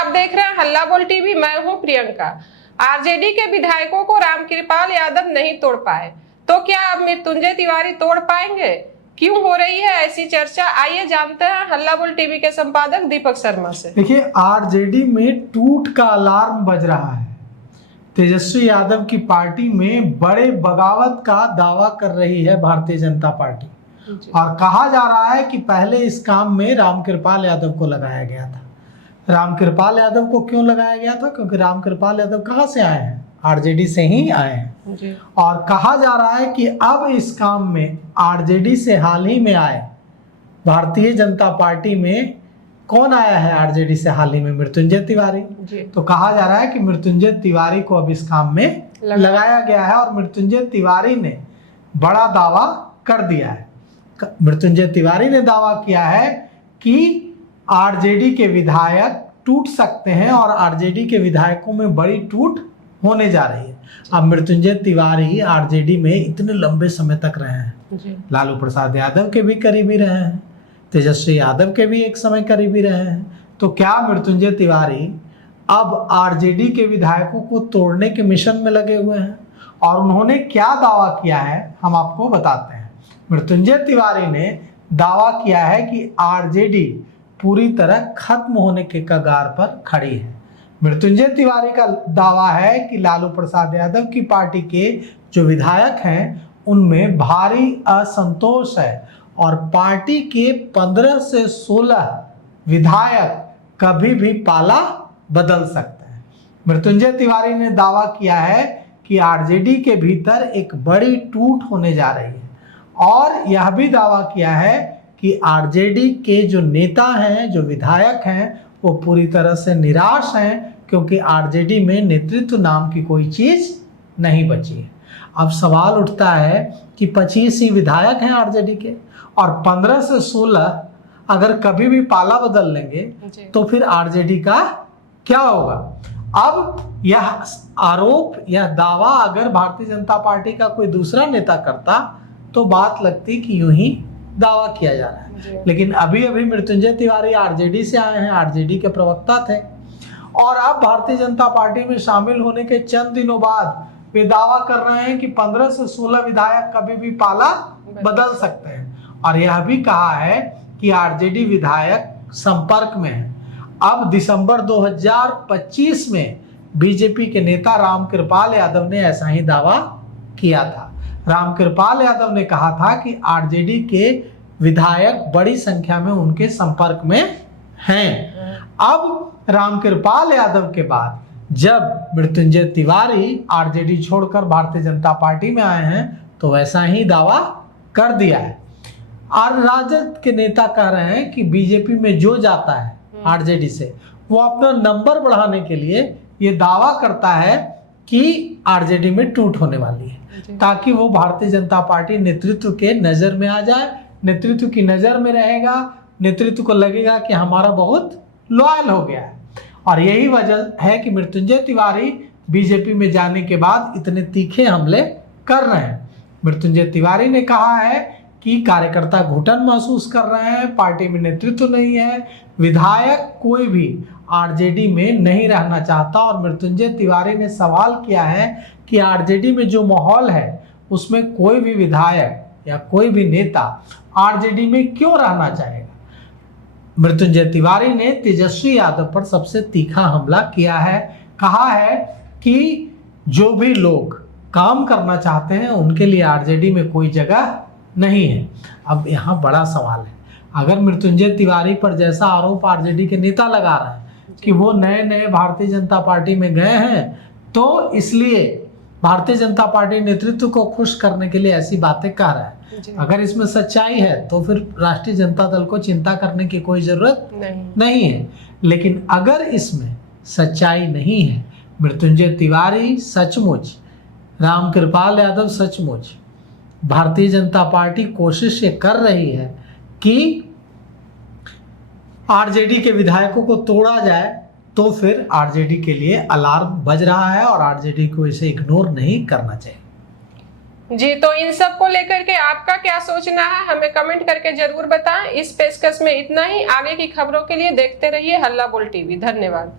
आप देख रहे हैं हल्ला बोल टीवी। मैं हूं प्रियंका। आरजेडी के विधायकों को रामकृपाल यादव नहीं तोड़ पाए, तो क्या अब मृत्युंजय तिवारी तोड़ पाएंगे? क्यों हो रही है ऐसी चर्चा? आइए जानते हैं हल्ला बोल टीवी के संपादक दीपक शर्मा से। देखिए, आरजेडी में टूट का अलार्म बज रहा है। तेजस्वी यादव की पार्टी में बड़े बगावत का दावा कर रही है भारतीय जनता पार्टी, और कहा जा रहा है कि पहले इस काम में रामकृपाल यादव को लगाया गया था। रामकृपाल यादव को क्यों लगाया गया था? क्योंकि रामकृपाल यादव कहाँ से आए हैं? आरजेडी से ही आए हैं जी। और कहा जा रहा है कि अब इस काम में आरजेडी से हाल ही में आए भारतीय जनता पार्टी में कौन आया है? आरजेडी से हाल ही में मृत्युंजय तिवारी। तो कहा जा रहा है कि मृत्युंजय तिवारी को अब इस काम में लगाया गया है, और मृत्युंजय तिवारी ने बड़ा दावा कर दिया है। मृत्युंजय तिवारी ने दावा किया है कि आरजेडी के विधायक टूट सकते हैं, और आरजेडी के विधायकों में बड़ी टूट होने जा रही है। अब मृत्युंजय तिवारी आरजेडी में इतने लंबे समय तक रहे हैं, लालू प्रसाद यादव के भी करीबी रहे हैं, तेजस्वी यादव के भी एक समय करीबी रहे हैं। तो क्या मृत्युंजय तिवारी अब आरजेडी के विधायकों को तोड़ने के मिशन में लगे हुए हैं? और उन्होंने क्या दावा किया है हम आपको बताते हैं। मृत्युंजय तिवारी ने दावा किया है कि आरजेडी पूरी तरह खत्म होने के कगार पर खड़ी है। मृत्युंजय तिवारी का दावा है कि लालू प्रसाद यादव की पार्टी के जो विधायक हैं उनमें भारी असंतोष है, और पार्टी के 15 से 16 विधायक कभी भी पाला बदल सकते हैं। मृत्युंजय तिवारी ने दावा किया है कि आरजेडी के भीतर एक बड़ी टूट होने जा रही है, और यह भी दावा किया है कि आरजेडी के जो नेता हैं, जो विधायक हैं, वो पूरी तरह से निराश हैं, क्योंकि आरजेडी में नेतृत्व नाम की कोई चीज़ नहीं बची है। अब सवाल उठता है कि 25 ही विधायक हैं आरजेडी के, और 15 से 16 अगर कभी भी पाला बदल लेंगे तो फिर आरजेडी का क्या होगा? अब यह आरोप, यह दावा अगर भारतीय जनता पार्टी का कोई दूसरा नेता करता तो बात लगती कि यूं ही दावा किया जा रहा है। लेकिन अभी अभी मृत्युंजय तिवारी आरजेडी से आए हैं, आरजेडी के प्रवक्ता थे, और अब भारतीय जनता पार्टी में शामिल होने के चंद दिनों बाद वे दावा कर रहे हैं कि 15 से 16 विधायक कभी भी पाला बदल सकते हैं। और यह भी कहा है कि आरजेडी विधायक संपर्क में है। अब दिसंबर 2025 में बीजेपी के नेता रामकृपाल यादव ने ऐसा ही दावा किया था। रामकृपाल यादव ने कहा था कि आरजेडी के विधायक बड़ी संख्या में उनके संपर्क में हैं। अब रामकृपाल यादव के बाद जब मृत्युंजय तिवारी आरजेडी छोड़कर भारतीय जनता पार्टी में आए हैं तो वैसा ही दावा कर दिया है। और राजद के नेता कह रहे हैं कि बीजेपी में जो जाता है आरजेडी से, वो अपना नंबर बढ़ाने के लिए ये दावा करता है कि आरजेडी में टूट होने वाली है, ताकि वो भारतीय जनता पार्टी नेतृत्व के नज़र में आ जाए, नेतृत्व की नज़र में रहेगा, नेतृत्व को लगेगा कि हमारा बहुत लॉयल हो गया है। और यही वजह है कि मृत्युंजय तिवारी बीजेपी में जाने के बाद इतने तीखे हमले कर रहे हैं। मृत्युंजय तिवारी ने कहा है कि कार्यकर्ता घुटन महसूस कर रहे हैं, पार्टी में नेतृत्व नहीं है, विधायक कोई भी आरजेडी में नहीं रहना चाहता। और मृत्युंजय तिवारी ने सवाल किया है कि आरजेडी में जो माहौल है उसमें कोई भी विधायक या कोई भी नेता आरजेडी में क्यों रहना चाहेगा। मृत्युंजय तिवारी ने तेजस्वी यादव पर सबसे तीखा हमला किया है। कहा है कि जो भी लोग काम करना चाहते हैं उनके लिए आरजेडी में कोई जगह नहीं है। अब यहाँ बड़ा सवाल है, अगर मृत्युंजय तिवारी पर जैसा आरोप आरजेडी के नेता लगा रहे हैं कि वो नए नए भारतीय जनता पार्टी में गए हैं, तो इसलिए भारतीय जनता पार्टी नेतृत्व को खुश करने के लिए ऐसी बातें कह रहा है। अगर इसमें सच्चाई है तो फिर राष्ट्रीय जनता दल को चिंता करने की कोई जरूरत नहीं है। लेकिन अगर इसमें सच्चाई नहीं है, मृत्युंजय तिवारी सचमुच, रामकृपाल यादव सचमुच, भारतीय जनता पार्टी कोशिश ये कर रही है कि आरजेडी के विधायकों को तोड़ा जाए, तो फिर आरजेडी के लिए अलार्म बज रहा है, और आरजेडी को इसे इग्नोर नहीं करना चाहिए। जी, तो इन सब को लेकर के आपका क्या सोचना है, हमें कमेंट करके जरूर बताएं। इस पेशकश में इतना ही। आगे की खबरों के लिए देखते रहिए हल्ला बोल टीवी। धन्यवाद।